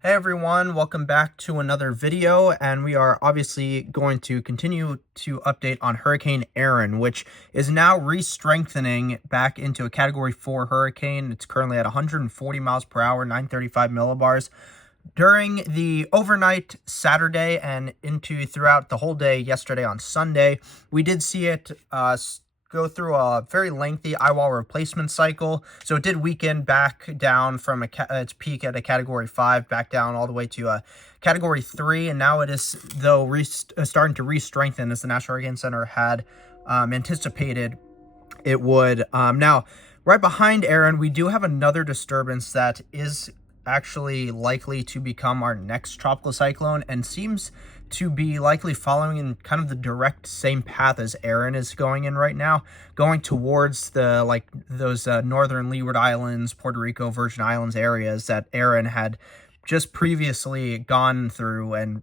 Hey everyone, welcome back to another video, and we are obviously going to continue to update on Hurricane Erin, which is now re-strengthening back into a Category 4 hurricane. It's currently at 140 miles per hour, 935 millibars. During the overnight Saturday and into throughout the whole day yesterday on Sunday, we did see it go through a very lengthy Eyewall replacement cycle. So it did weaken back down from its peak at a Category 5 back down all the way to a Category 3. And now it is, though, starting to re-strengthen as the National Hurricane Center had anticipated it would. Now, right behind Erin, we do have another disturbance that is actually likely to become our next tropical cyclone and seems to be likely following in kind of the direct same path as Erin is going in right now, going towards the those Northern Leeward Islands, Puerto Rico, Virgin Islands areas that Erin had just previously gone through and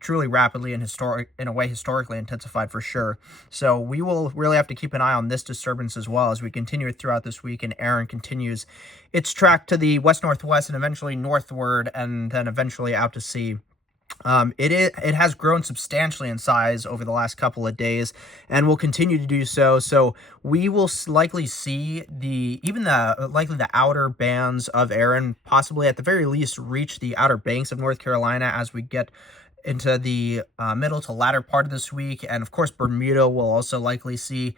truly rapidly and in a way historically intensified for sure. So we will really have to keep an eye on this disturbance as well as we continue it throughout this week, and Erin continues its track to the west-northwest and eventually northward and then eventually out to sea. It has grown substantially in size over the last couple of days and will continue to do so. So we will likely see the outer bands of Erin possibly at the very least reach the outer banks of North Carolina as we get into the middle to latter part of this week. And of course, Bermuda will also likely see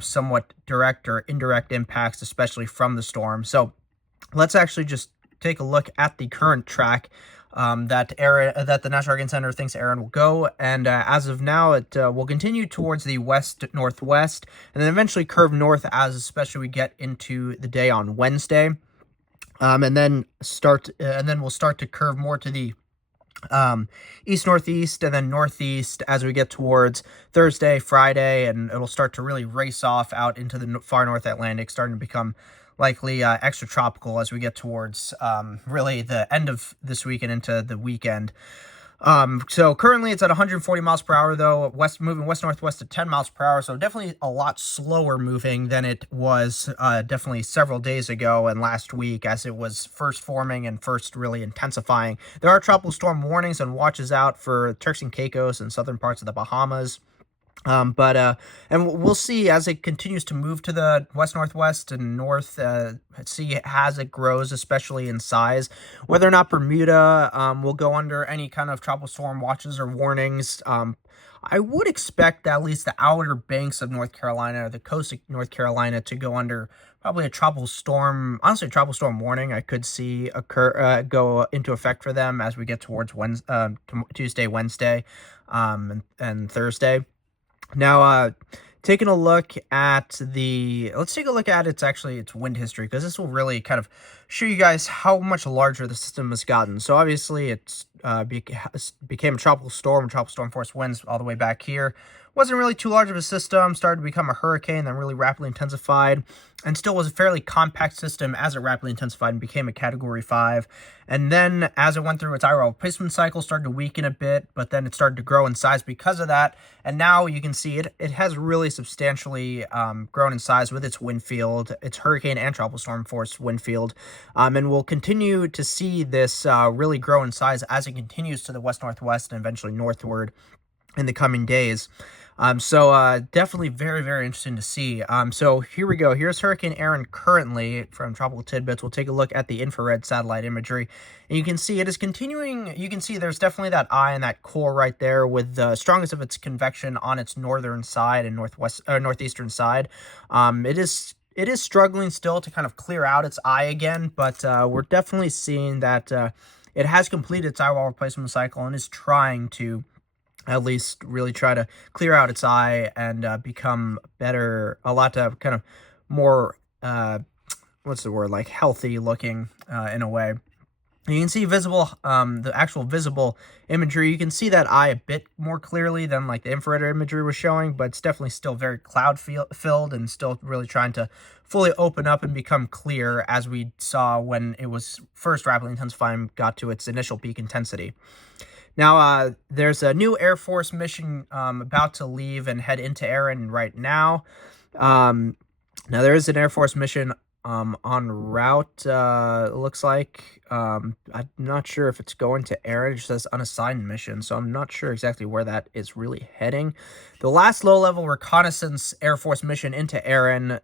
somewhat direct or indirect impacts, especially from the storm. So let's actually just take a look at the current track that the National Hurricane Center thinks Erin will go, and as of now, it will continue towards the west-northwest, and then eventually curve north as especially we get into the day on Wednesday, and then we'll start to curve more to the east-northeast and then northeast as we get towards Thursday, Friday, and it'll start to really race off out into the far North Atlantic, starting to become likely extratropical as we get towards really the end of this week and into the weekend. So currently it's at 140 miles per hour, though, moving west-northwest at 10 miles per hour, so definitely a lot slower moving than it was definitely several days ago and last week as it was first forming and first really intensifying. There are tropical storm warnings and watches out for Turks and Caicos and southern parts of the Bahamas. And we'll see as it continues to move to the west-northwest and north, see as it grows, especially in size, whether or not Bermuda will go under any kind of tropical storm watches or warnings. I would expect at least the outer banks of North Carolina, or the coast of North Carolina, to go under probably a tropical storm, honestly, a tropical storm warning I could see go into effect for them as we get towards Tuesday, Wednesday, and Thursday. Now, taking a look at let's take a look at its wind history, because this will really kind of show you guys how much larger the system has gotten. So obviously it's became a tropical storm force winds all the way back here. Wasn't really too large of a system, started to become a hurricane, then really rapidly intensified, and still was a fairly compact system as it rapidly intensified and became a Category 5. And then as it went through its Eyewall replacement cycle, started to weaken a bit, but then it started to grow in size because of that. And now you can see it has really substantially grown in size with its wind field, its hurricane and tropical storm force wind field. And we'll continue to see this really grow in size as it continues to the west-northwest and eventually northward in the coming days. So definitely very, very interesting to see. So here we go. Here's Hurricane Erin currently from Tropical Tidbits. We'll take a look at the infrared satellite imagery, and you can see it is continuing. You can see there's definitely that eye and that core right there with the strongest of its convection on its northern side and northeastern side. It is struggling still to kind of clear out its eye again, but we're definitely seeing that it has completed its eyewall replacement cycle and is trying to at least really try to clear out its eye and become better, a lot kind of more, like healthy looking in a way. You can see the actual visible imagery. You can see that eye a bit more clearly than like the infrared imagery was showing, but it's definitely still very cloud filled and still really trying to fully open up and become clear as we saw when it was first rapidly intensifying, got to its initial peak intensity. Now, there's a new Air Force mission about to leave and head into Erin right now. Now, there is an Air Force mission en route, looks like. I'm not sure if it's going to Erin. It just says unassigned mission, so I'm not sure exactly where that is really heading. The last low-level reconnaissance Air Force mission into Erin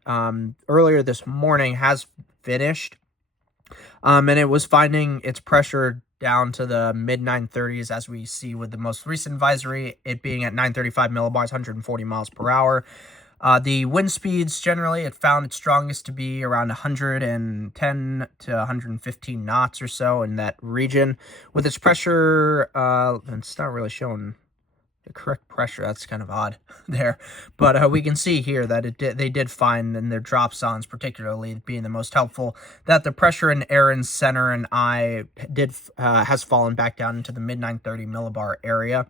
earlier this morning has finished, and it was finding its pressure down to the mid-930s, as we see with the most recent advisory, it being at 935 millibars, 140 miles per hour. The wind speeds, generally, it found its strongest to be around 110 to 115 knots or so in that region. With its pressure, it's not really showing the correct pressure. That's kind of odd there. But we can see here that they did find, in their drop zones particularly being the most helpful, that the pressure in Erin's center and eye has fallen back down into the mid-930 millibar area.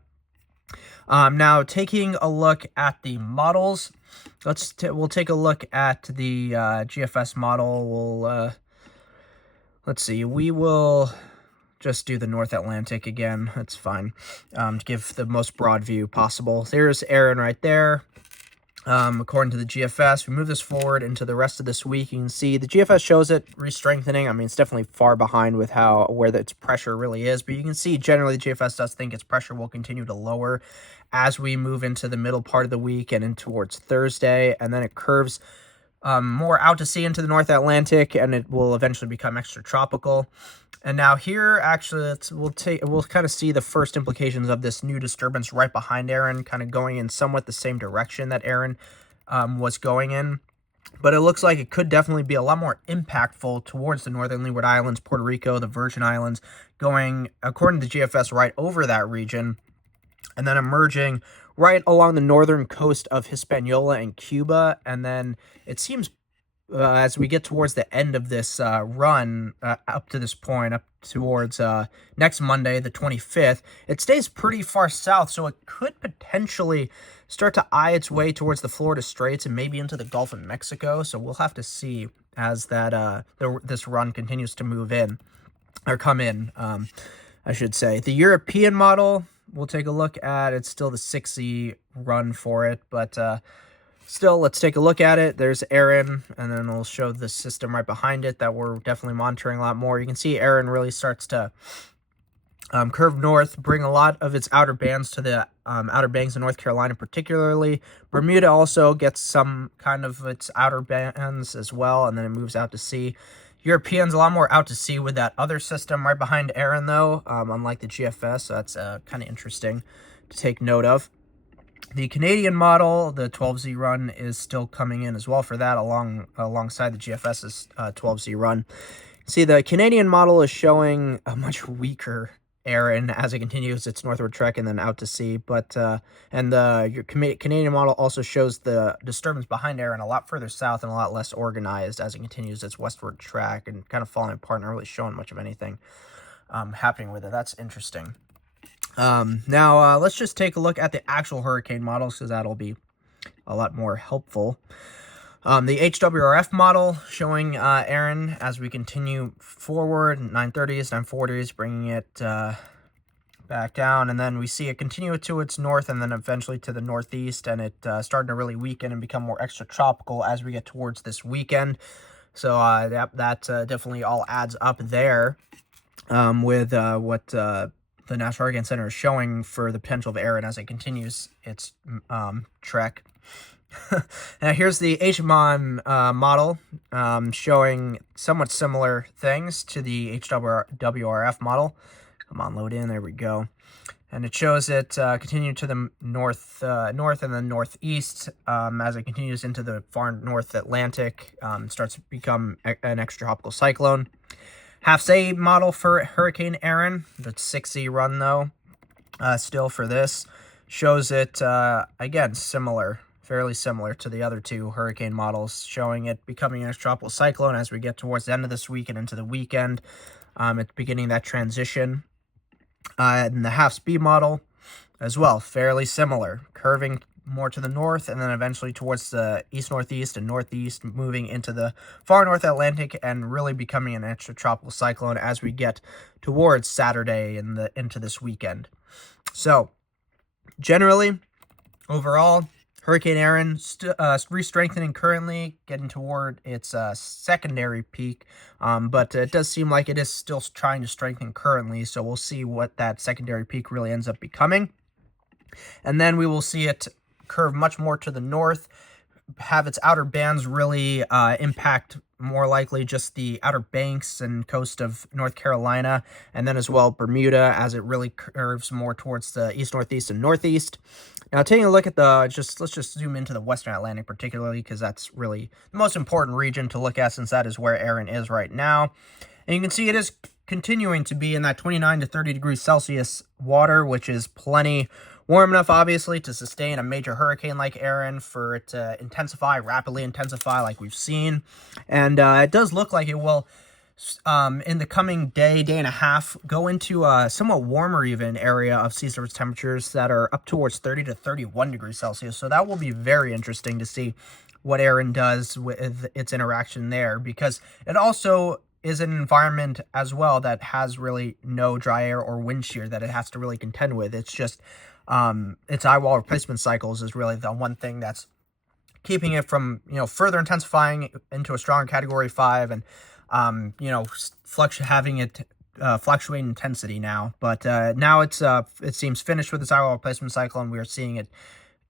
Now, taking a look at the models, we'll take a look at the GFS model. Let's see, we will just do the North Atlantic again. That's fine, to give the most broad view possible. There's Erin right there. According to the GFS, we move this forward into the rest of this week. You can see the GFS shows it restrengthening. I mean, it's definitely far behind with where its pressure really is, but you can see generally the GFS does think its pressure will continue to lower as we move into the middle part of the week and in towards Thursday, and then it curves more out to sea into the North Atlantic, and it will eventually become extratropical. And now here, actually, we'll kind of see the first implications of this new disturbance right behind Erin, kind of going in somewhat the same direction that Erin was going in. But it looks like it could definitely be a lot more impactful towards the Northern Leeward Islands, Puerto Rico, the Virgin Islands, going, according to GFS, right over that region, and then emerging right along the northern coast of Hispaniola and Cuba. And then it seems as we get towards the end of this run, up to this point, up towards next Monday, the 25th, it stays pretty far south, so it could potentially start to eye its way towards the Florida Straits and maybe into the Gulf of Mexico. So we'll have to see as that this run continues to move in, or come in, I should say. The European model, we'll take a look at. It's still the 6Z run for it, but still, let's take a look at it. There's Erin, and then we'll show the system right behind it that we're definitely monitoring a lot more. You can see Erin really starts to curve north, bring a lot of its outer bands to the Outer Banks of North Carolina particularly. Bermuda also gets some kind of its outer bands as well, and then it moves out to sea. Europeans a lot more out to sea with that other system right behind Erin, though, unlike the GFS, so that's kind of interesting to take note of. The Canadian model, the 12Z run, is still coming in as well for that, alongside the GFS's 12Z run. See, the Canadian model is showing a much weaker Erin as it continues its northward trek and then out to sea, but and the Canadian model also shows the disturbance behind Erin a lot further south and a lot less organized as it continues its westward track and kind of falling apart, not really showing much of anything happening with it. That's interesting. Now, let's just take a look at the actual hurricane models, because that'll be a lot more helpful. The HWRF model showing Erin as we continue forward, 930s, 940s, bringing it back down, and then we see it continue to its north and then eventually to the northeast, and it starting to really weaken and become more extratropical as we get towards this weekend. So that definitely all adds up there with what the National Hurricane Center is showing for the potential of Erin as it continues its trek. Now here's the HMON model showing somewhat similar things to the HWRF model. Come on, load in. There we go. And it shows it continue to the north and then northeast as it continues into the far North Atlantic. Starts to become an extratropical cyclone. Half-Z model for Hurricane Erin, the 6Z run though, still for this, shows it, again, fairly similar to the other two hurricane models, showing it becoming an extratropical cyclone as we get towards the end of this week and into the weekend. It's beginning that transition. And the half-speed model as well, fairly similar, curving more to the north and then eventually towards the east-northeast and northeast, moving into the far North Atlantic and really becoming an extratropical cyclone as we get towards Saturday and into this weekend. So generally, overall, Hurricane Erin re-strengthening currently, getting toward its secondary peak, but it does seem like it is still trying to strengthen currently, so we'll see what that secondary peak really ends up becoming. And then we will see it curve much more to the north, have its outer bands really impact more likely just the Outer Banks and coast of North Carolina, and then as well Bermuda as it really curves more towards the east, northeast, and northeast. Now, taking a look at let's just zoom into the Western Atlantic particularly, because that's really the most important region to look at since that is where Erin is right now. And you can see it is continuing to be in that 29 to 30 degrees Celsius water, which is plenty warm enough, obviously, to sustain a major hurricane like Erin, for it to rapidly intensify like we've seen. And it does look like it will, in the coming day and a half, go into a somewhat warmer even area of sea surface temperatures that are up towards 30 to 31 degrees Celsius. So that will be very interesting to see what Erin does with its interaction there, because it also is an environment as well that has really no dry air or wind shear that it has to really contend with. It's just its eyewall replacement cycles is really the one thing that's keeping it from, further intensifying into a stronger Category 5 and, having it fluctuate in intensity now. But now it seems finished with its eyewall replacement cycle, and we are seeing it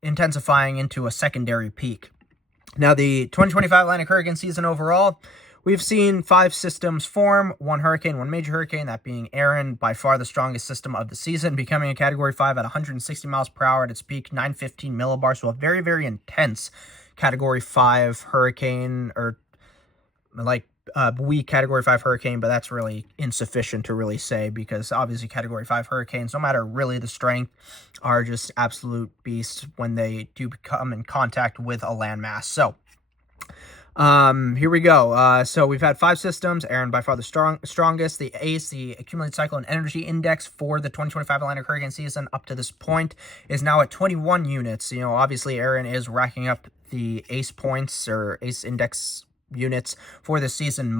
intensifying into a secondary peak. Now, the 2025 Atlantic hurricane season overall, we've seen 5 systems form, 1 hurricane, 1 major hurricane, that being Erin, by far the strongest system of the season, becoming a Category 5 at 160 miles per hour at its peak, 915 millibars, so a very, very intense Category 5 hurricane, or like weak Category 5 hurricane, but that's really insufficient to really say, because obviously Category 5 hurricanes, no matter really the strength, are just absolute beasts when they do come in contact with a landmass. So here we go. So we've had 5 systems. Erin by far the strongest. The ACE, the Accumulated Cyclone Energy Index for the 2025 Atlantic hurricane season up to this point, is now at 21 units. Obviously Erin is racking up the ACE points, or ACE index units, for the season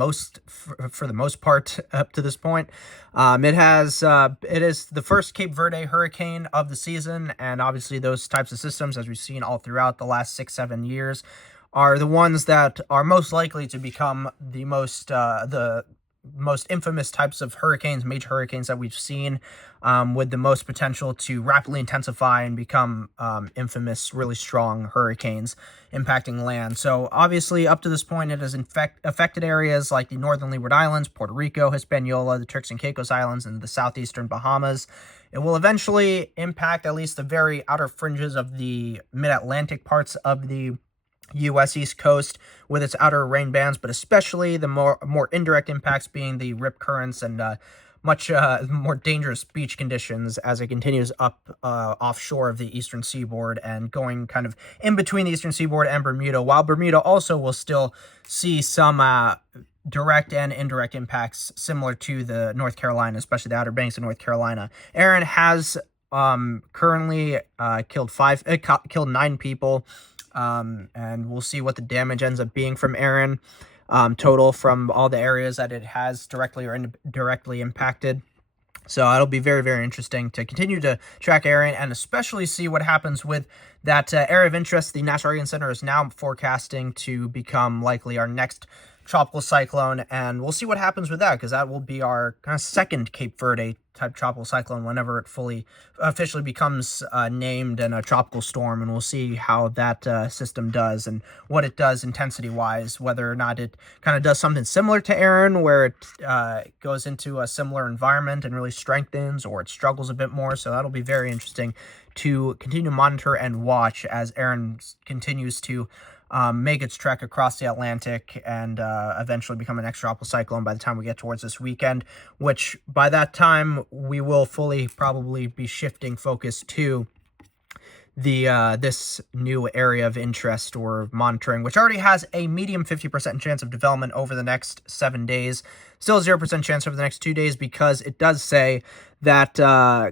for the most part up to this point. It is the first Cape Verde hurricane of the season, and obviously those types of systems, as we've seen all throughout the last 6-7 years, are the ones that are most likely to become the most infamous types of hurricanes, major hurricanes that we've seen, with the most potential to rapidly intensify and become infamous, really strong hurricanes impacting land. So obviously, up to this point, it has affected areas like the Northern Leeward Islands, Puerto Rico, Hispaniola, the Turks and Caicos Islands, and the southeastern Bahamas. It will eventually impact at least the very outer fringes of the mid-Atlantic parts of the U.S. East Coast with its outer rain bands, but especially the more indirect impacts being the rip currents and much more dangerous beach conditions as it continues up offshore of the eastern seaboard and going kind of in between the eastern seaboard and Bermuda, while Bermuda also will still see some direct and indirect impacts similar to the North Carolina, especially the Outer Banks of North Carolina. Erin has currently killed 9 people. And we'll see what the damage ends up being from Erin, total from all the areas that it has directly or indirectly impacted. So it'll be very, very interesting to continue to track Erin, and especially see what happens with that area of interest. The National Hurricane Center is now forecasting to become likely our next tropical cyclone, and we'll see what happens with that, because that will be our kind of second Cape Verde type tropical cyclone whenever it officially becomes named and a tropical storm, and we'll see how that system does and what it does intensity wise, whether or not it kind of does something similar to Erin, where it goes into a similar environment and really strengthens, or it struggles a bit more. So that'll be very interesting to continue to monitor and watch as Erin continues to make its trek across the Atlantic and eventually become an extratropical cyclone by the time we get towards this weekend, which by that time we will fully probably be shifting focus to the this new area of interest or monitoring, which already has a medium 50% chance of development over the next 7 days, still 0% chance over the next 2 days, because it does say that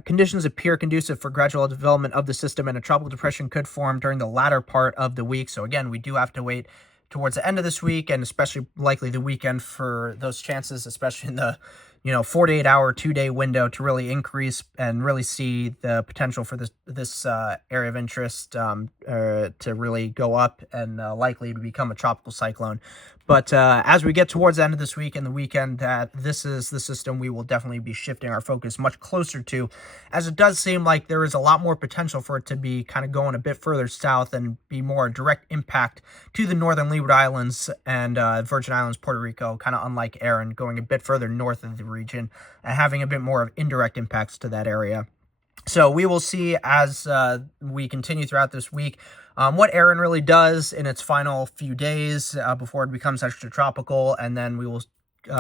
conditions appear conducive for gradual development of the system, and a tropical depression could form during the latter part of the week. So again, we do have to wait towards the end of this week, and especially likely the weekend, for those chances, especially in the 48-hour, 2-day window to really increase and really see the potential for this area of interest to really go up and likely to become a tropical cyclone. But as we get towards the end of this week and the weekend, this is the system we will definitely be shifting our focus much closer to, as it does seem like there is a lot more potential for it to be kind of going a bit further south and be more direct impact to the Northern Leeward Islands and Virgin Islands, Puerto Rico, kind of unlike Erin, going a bit further north of the region and having a bit more of indirect impacts to that area. So we will see as we continue throughout this week what Erin really does in its final few days before it becomes extratropical, and then we will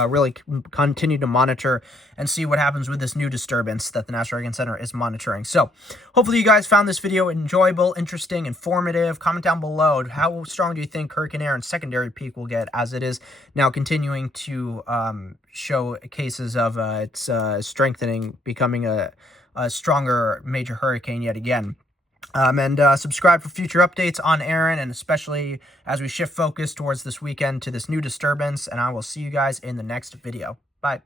really continue to monitor and see what happens with this new disturbance that the National Hurricane Center is monitoring. So hopefully you guys found this video enjoyable, interesting, informative. Comment down below, how strong do you think Hurricane Erin's secondary peak will get, as it is now continuing to show cases of its strengthening, becoming a stronger major hurricane yet again. And subscribe for future updates on Erin, and especially as we shift focus towards this weekend to this new disturbance. And I will see you guys in the next video. Bye.